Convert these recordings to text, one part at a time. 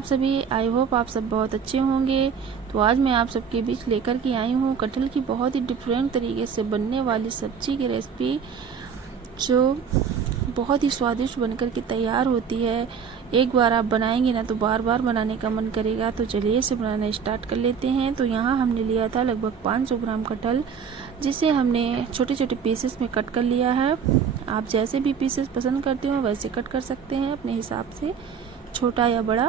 आप सभी। I hope आप सब बहुत अच्छे होंगे। तो आज मैं आप सबके बीच लेकर के आई हूँ कटहल की बहुत ही डिफरेंट तरीके से बनने वाली सब्जी की रेसिपी, जो बहुत ही स्वादिष्ट बनकर के तैयार होती है। एक बार आप बनाएंगे ना तो बार बार बनाने का मन करेगा। तो चलिए इसे बनाना स्टार्ट कर लेते हैं। तो यहाँ हमने लिया था लगभग 500 ग्राम कटहल, जिसे हमने छोटे छोटे पीसेस में कट कर लिया है। आप जैसे भी पीसेस पसंद करते हो वैसे कट कर सकते हैं अपने हिसाब से, छोटा या बड़ा।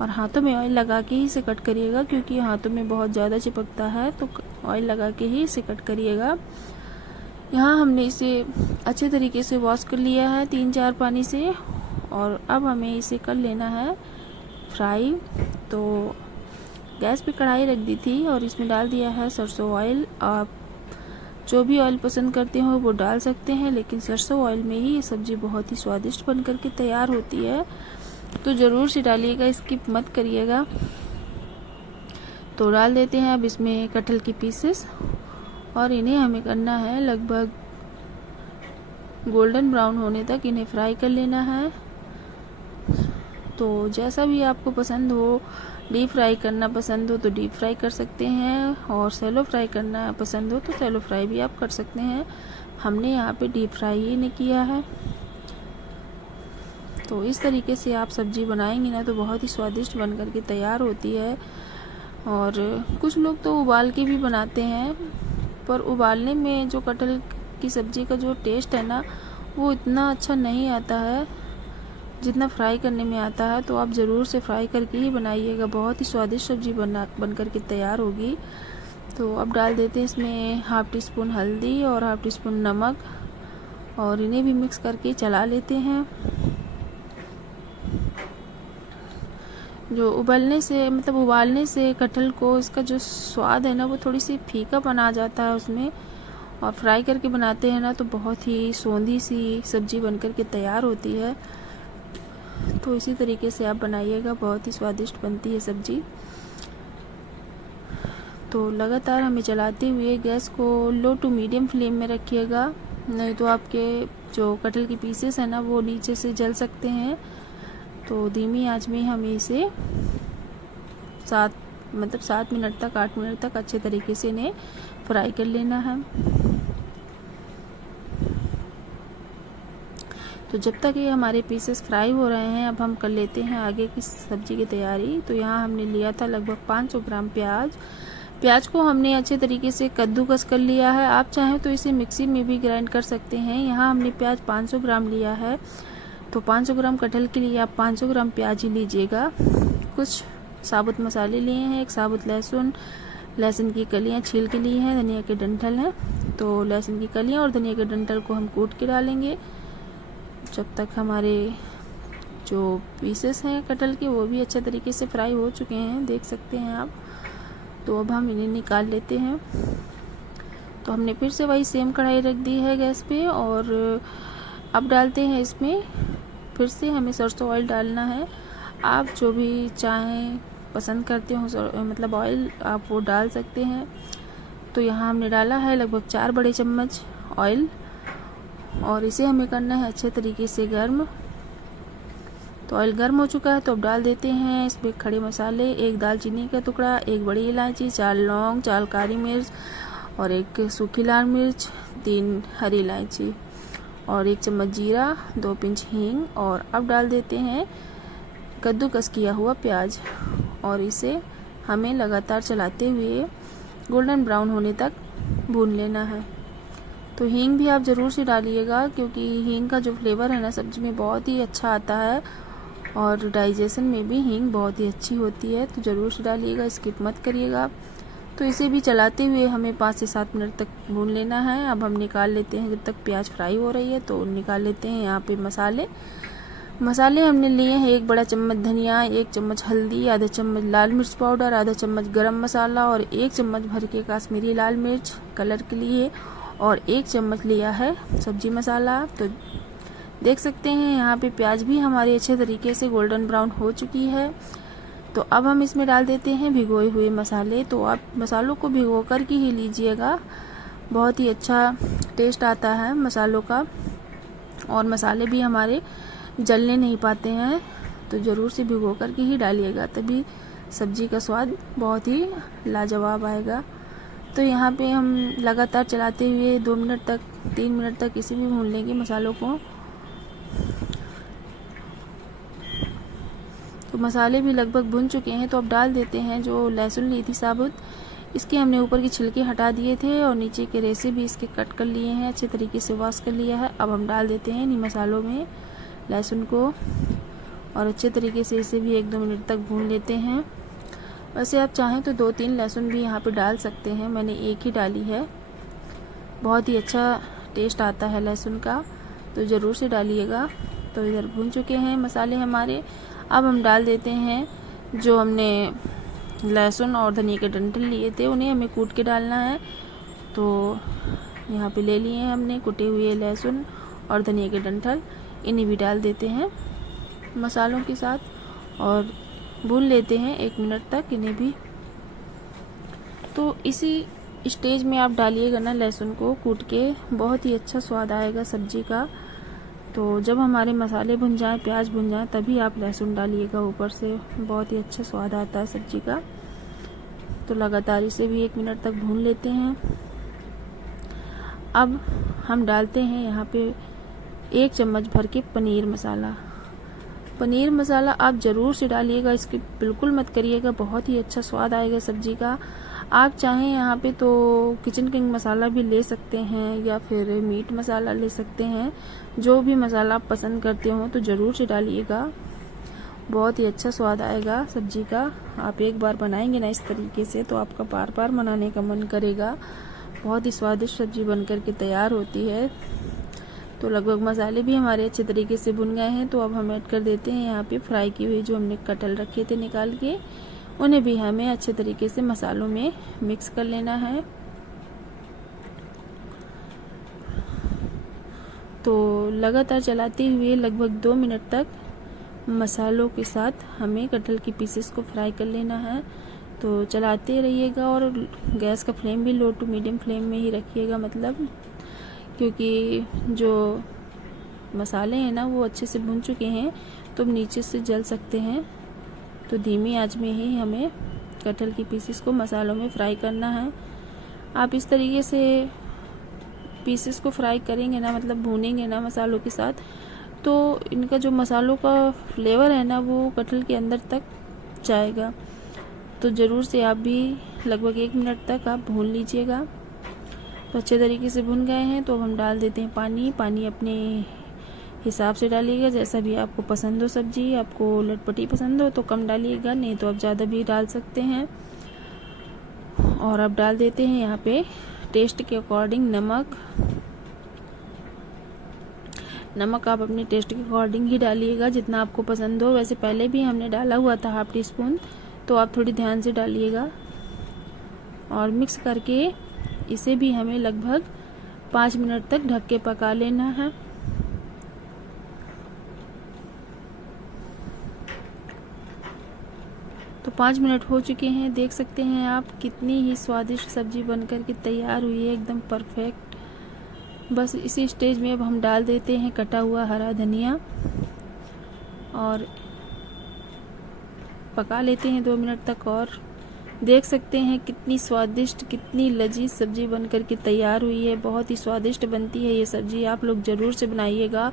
और हाथों में ऑयल लगा के ही इसे कट करिएगा, क्योंकि हाथों में बहुत ज़्यादा चिपकता है, तो ऑयल लगा के ही इसे कट करिएगा। यहाँ हमने इसे अच्छे तरीके से वॉश कर लिया है 3-4 पानी से, और अब हमें इसे कर लेना है फ्राई। तो गैस पे कढ़ाई रख दी थी और इसमें डाल दिया है सरसों ऑयल। आप जो भी ऑयल पसंद करते हो वो डाल सकते हैं, लेकिन सरसों ऑयल में ही ये सब्ज़ी बहुत ही स्वादिष्ट बन करके तैयार होती है। तो ज़रूर से डालिएगा, स्किप मत करिएगा। तो डाल देते हैं अब इसमें कटहल के पीसेस, और इन्हें हमें करना है लगभग गोल्डन ब्राउन होने तक इन्हें फ्राई कर लेना है। तो जैसा भी आपको पसंद हो, डीप फ्राई करना पसंद हो तो डीप फ्राई कर सकते हैं, और सैलो फ्राई करना पसंद हो तो सैलो फ्राई भी आप कर सकते हैं। हमने यहाँ पे डीप फ्राई ही नहीं किया है। तो इस तरीके से आप सब्जी बनाएंगे ना तो बहुत ही स्वादिष्ट बन करके तैयार होती है। और कुछ लोग तो उबाल के भी बनाते हैं, पर उबालने में जो कटहल की सब्ज़ी का जो टेस्ट है ना, वो इतना अच्छा नहीं आता है जितना फ्राई करने में आता है। तो आप ज़रूर से फ्राई करके ही बनाइएगा, बहुत ही स्वादिष्ट सब्ज़ी बन करके तैयार होगी। तो अब डाल देते हैं इसमें हाफ़ टी स्पून हल्दी और हाफ़ टी स्पून नमक, और इन्हें भी मिक्स करके चला लेते हैं। जो उबलने से कटहल को इसका जो स्वाद है ना, वो थोड़ी सी फीकापन आ जाता है उसमें, और फ्राई करके बनाते हैं ना तो बहुत ही सोंधी सी सब्ज़ी बनकर के तैयार होती है। तो इसी तरीके से आप बनाइएगा, बहुत ही स्वादिष्ट बनती है सब्ज़ी। तो लगातार हमें चलाते हुए गैस को लो टू मीडियम फ्लेम में रखिएगा, नहीं तो आपके जो कटहल की पीसेस हैं ना वो नीचे से जल सकते हैं। तो धीमी आंच में हमें इसे 7 मिनट तक 8 मिनट तक अच्छे तरीके से इन्हें फ्राई कर लेना है। तो जब तक ये हमारे पीसेस फ्राई हो रहे हैं, अब हम कर लेते हैं आगे की सब्ज़ी की तैयारी। तो यहाँ हमने लिया था लगभग 500 ग्राम प्याज को हमने अच्छे तरीके से कद्दूकस कर लिया है। आप चाहें तो इसे मिक्सी में भी ग्राइंड कर सकते हैं। यहाँ हमने प्याज 500 ग्राम लिया है, तो 500 ग्राम कटहल के लिए आप 500 ग्राम प्याज ही लीजिएगा। कुछ साबुत मसाले लिए हैं, एक साबुत लहसुन की कलियाँ छील के लिए हैं, धनिया के डंठल हैं। तो लहसुन की कलियाँ और धनिया के डंठल को हम कूट के डालेंगे, जब तक हमारे जो पीसेस हैं कटहल के वो भी अच्छे तरीके से फ्राई हो चुके हैं, देख सकते हैं आप। तो अब हम इन्हें निकाल लेते हैं। तो हमने फिर से वही सेम कढ़ाई रख दी है गैस पे, और अब डालते हैं इसमें फिर से हमें सरसों ऑयल डालना है। आप जो भी चाहें पसंद करते हो ऑयल आप वो डाल सकते हैं। तो यहाँ हमने डाला है लगभग 4 बड़े चम्मच ऑयल, और इसे हमें करना है अच्छे तरीके से गर्म। तो ऑयल गर्म हो चुका है, तो अब डाल देते हैं इसमें खड़े मसाले, 1 दालचीनी का टुकड़ा, 1 बड़ी इलायची, 4 लौंग, 4 काली मिर्च और 1 सूखी लाल मिर्च, 3 हरी इलायची और 1 चम्मच जीरा, 2 पिंच हींग। और अब डाल देते हैं कद्दूकस किया हुआ प्याज, और इसे हमें लगातार चलाते हुए गोल्डन ब्राउन होने तक भून लेना है। तो हींग भी आप ज़रूर से डालिएगा, क्योंकि हींग का जो फ्लेवर है ना सब्ज़ी में बहुत ही अच्छा आता है, और डाइजेशन में भी हींग बहुत ही अच्छी होती है। तो ज़रूर से डालिएगा, स्किप मत करिएगा। तो इसे भी चलाते हुए हमें 5 से 7 मिनट तक भून लेना है। अब हम निकाल लेते हैं, जब तक प्याज फ्राई हो रही है तो निकाल लेते हैं यहाँ पे मसाले हमने लिए हैं 1 बड़ा चम्मच धनिया, 1 चम्मच हल्दी, आधा चम्मच लाल मिर्च पाउडर, आधा चम्मच गरम मसाला और 1 चम्मच भर के काश्मीरी लाल मिर्च कलर के लिए, और 1 चम्मच लिया है सब्जी मसाला। तो देख सकते हैं यहाँ पे प्याज भी हमारी अच्छे तरीके से गोल्डन ब्राउन हो चुकी है। तो अब हम इसमें डाल देते हैं भिगोए हुए मसाले। तो आप मसालों को भिगो कर के ही लीजिएगा, बहुत ही अच्छा टेस्ट आता है मसालों का, और मसाले भी हमारे जलने नहीं पाते हैं। तो ज़रूर से भिगो करके ही डालिएगा, तभी सब्जी का स्वाद बहुत ही लाजवाब आएगा। तो यहाँ पे हम लगातार चलाते हुए 2 मिनट तक 3 मिनट तक इसे भी भून लेंगे मसालों को। तो मसाले भी लगभग भुन चुके हैं, तो अब डाल देते हैं जो लहसुन ली थी साबुत, इसके हमने ऊपर की छिलके हटा दिए थे और नीचे के रेसे भी इसके कट कर लिए हैं, अच्छे तरीके से वॉश कर लिया है। अब हम डाल देते हैं इन्हीं मसालों में लहसुन को और अच्छे तरीके से इसे भी 1-2 मिनट तक भून लेते हैं। वैसे आप चाहें तो 2-3 लहसुन भी यहाँ पे डाल सकते हैं, मैंने एक ही डाली है। बहुत ही अच्छा टेस्ट आता है लहसुन का, तो ज़रूर से डालिएगा। तो इधर भून चुके हैं मसाले हमारे। अब हम डाल देते हैं जो हमने लहसुन और धनिया के डंठल लिए थे, उन्हें हमें कूट के डालना है। तो यहाँ पे ले लिए हैं हमने कुटे हुए लहसुन और धनिया के डंठल, इन्हें भी डाल देते हैं मसालों के साथ और भून लेते हैं 1 मिनट तक इन्हें भी। तो इसी स्टेज में आप डालिएगा ना लहसुन को कूट के, बहुत ही अच्छा स्वाद आएगा सब्जी का। तो जब हमारे मसाले भुन जाएं, प्याज भुन जाएं, तभी आप लहसुन डालिएगा ऊपर से, बहुत ही अच्छा स्वाद आता है सब्जी का। तो लगातार इसे भी 1 मिनट तक भून लेते हैं। अब हम डालते हैं यहाँ पे 1 चम्मच भर के पनीर मसाला। पनीर मसाला आप ज़रूर से डालिएगा, इसकी बिल्कुल मत करिएगा, बहुत ही अच्छा स्वाद आएगा सब्जी का। आप चाहें यहाँ पे तो किचन किंग मसाला भी ले सकते हैं या फिर मीट मसाला ले सकते हैं, जो भी मसाला आप पसंद करते हो तो ज़रूर से डालिएगा, बहुत ही अच्छा स्वाद आएगा सब्जी का। आप एक बार बनाएंगे ना इस तरीके से तो आपका बार बार बनाने का मन करेगा। बहुत ही स्वादिष्ट सब्जी बनकर के तैयार होती है। तो लगभग मसाले भी हमारे अच्छे तरीके से भुन गए हैं, तो अब हम ऐड कर देते हैं यहाँ पे फ्राई किए हुए जो हमने कटहल रखे थे निकाल के, उन्हें भी हमें अच्छे तरीके से मसालों में मिक्स कर लेना है। तो लगातार चलाते हुए लगभग 2 मिनट तक मसालों के साथ हमें कटहल की पीसेस को फ्राई कर लेना है। तो चलाते रहिएगा और गैस का फ्लेम भी लो टू मीडियम फ्लेम में ही रखिएगा, मतलब क्योंकि जो मसाले हैं ना वो अच्छे से भुन चुके हैं, तो नीचे से जल सकते हैं। तो धीमी आंच में ही हमें कटहल की पीसेस को मसालों में फ्राई करना है। आप इस तरीके से पीसेस को फ्राई करेंगे ना, मतलब भूनेंगे ना मसालों के साथ, तो इनका जो मसालों का फ्लेवर है ना वो कटहल के अंदर तक जाएगा। तो ज़रूर से आप भी लगभग 1 मिनट तक आप भून लीजिएगा। तो अच्छे तरीके से भुन गए हैं, तो अब हम डाल देते हैं पानी अपने हिसाब से डालिएगा, जैसा भी आपको पसंद हो सब्जी। आपको लटपटी पसंद हो तो कम डालिएगा, नहीं तो आप ज़्यादा भी डाल सकते हैं। और अब डाल देते हैं यहाँ पे टेस्ट के अकॉर्डिंग नमक आप अपने टेस्ट के अकॉर्डिंग ही डालिएगा, जितना आपको पसंद हो। वैसे पहले भी हमने डाला हुआ था 1/2 टीस्पून, तो आप थोड़ी ध्यान से डालिएगा। और मिक्स करके इसे भी हमें लगभग 5 मिनट तक ढक के पका लेना है। तो 5 मिनट हो चुके हैं, देख सकते हैं आप कितनी ही स्वादिष्ट सब्जी बनकर के तैयार हुई है, एकदम परफेक्ट। बस इसी स्टेज में अब हम डाल देते हैं कटा हुआ हरा धनिया और पका लेते हैं 2 मिनट तक। और देख सकते हैं कितनी स्वादिष्ट, कितनी लजीज सब्जी बनकर के तैयार हुई है। बहुत ही स्वादिष्ट बनती है ये सब्जी, आप लोग ज़रूर से बनाइएगा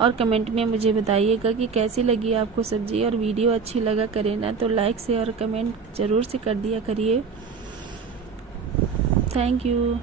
और कमेंट में मुझे बताइएगा कि कैसी लगी आपको सब्जी। और वीडियो अच्छी लगा करे ना तो लाइक से और कमेंट ज़रूर से कर दिया करिए। Thank you.